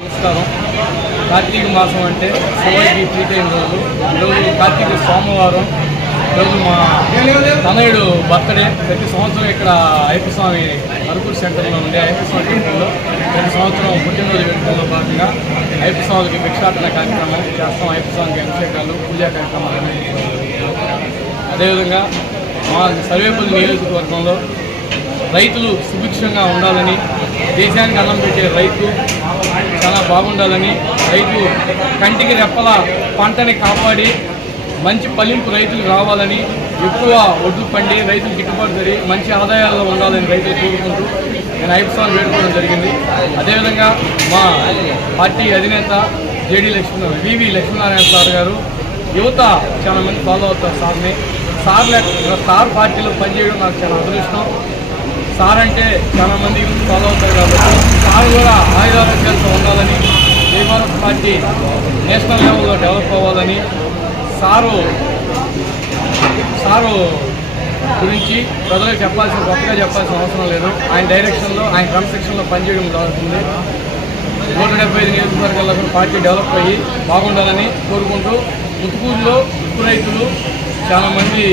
నమస్కారం. కార్తీక మాసం అంటే శివుడికి ప్రీతైన రోజు. ఈరోజు కార్తీక సోమవారం. ఈరోజు మా తనయుడు బర్త్డే. ప్రతి సంవత్సరం ఇక్కడ అయ్యప్ప స్వామి అరకు సెంటర్లో ఉండే అయ్యప్ప స్వామి టెంపుల్లో ప్రతి సంవత్సరం పుట్టినరోజు వేడుకల్లో భాగంగా అయ్యప్ప స్వామికి భిక్షాటన కార్యక్రమం చేస్తాం. అయ్యప్ప స్వామికి అభిషేకాలు పూజా కార్యక్రమాలు అదేవిధంగా మా సర్వేపల్లి నియోజకవర్గంలో రైతులు సుభిక్షంగా ఉండాలని దేశానికి అన్నం పెట్టే రైతు చాలా బాగుండాలని రైతు కంటికి రెప్పల పంటని కాపాడి మంచి ఫలింపు రైతులు రావాలని ఎక్కువ ఒడ్లు పండి రైతులు గిట్టుబాటు జరిగి మంచి ఆదాయాల్లో ఉండాలని రైతులు కోరుకుంటూ నేను ఐపుస్వామి వేడుకోవడం జరిగింది. అదేవిధంగా మా పార్టీ అధినేత JD Lakshmi VV Lakshminarayana sir గారు యువత చాలా మంది ఫాలో అవుతారు సార్ని. సార్ లేక సార్ పార్టీలో పనిచేయడం నాకు చాలా అదృష్టం. సార్ అంటే చాలా మంది యూత్ ఫాలో అవుతారు కాబట్టి సార్ కూడా ఆయుధారోగ్యాలతో ఉండాలని జై భారత్ పార్టీ నేషనల్ లెవెల్లో డెవలప్ అవ్వాలని సారు సారు గురించి ప్రజలకు చెప్పాల్సిన గొప్పగా చెప్పాల్సిన అవసరం లేదు. ఆయన డైరెక్షన్లో ఆయన క్రమశిక్షణలో పనిచేయడం జరుగుతుంది నూట డెబ్బై ఐదు నియోజకవర్గాల్లో పార్టీ డెవలప్ అయ్యి బాగుండాలని కోరుకుంటూ ముత్తుకూరులో ఉప్పు రైతులు చాలామంది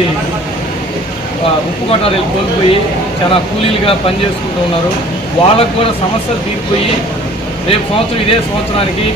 ఉప్పు కొట్టాలు కోల్పోయి చాలా కూలీలుగా పనిచేసుకుంటూ ఉన్నారు. వాళ్ళకు కూడా సమస్యలు తీరిపోయి రేపు సంవత్సరం ఇదే సంవత్సరానికి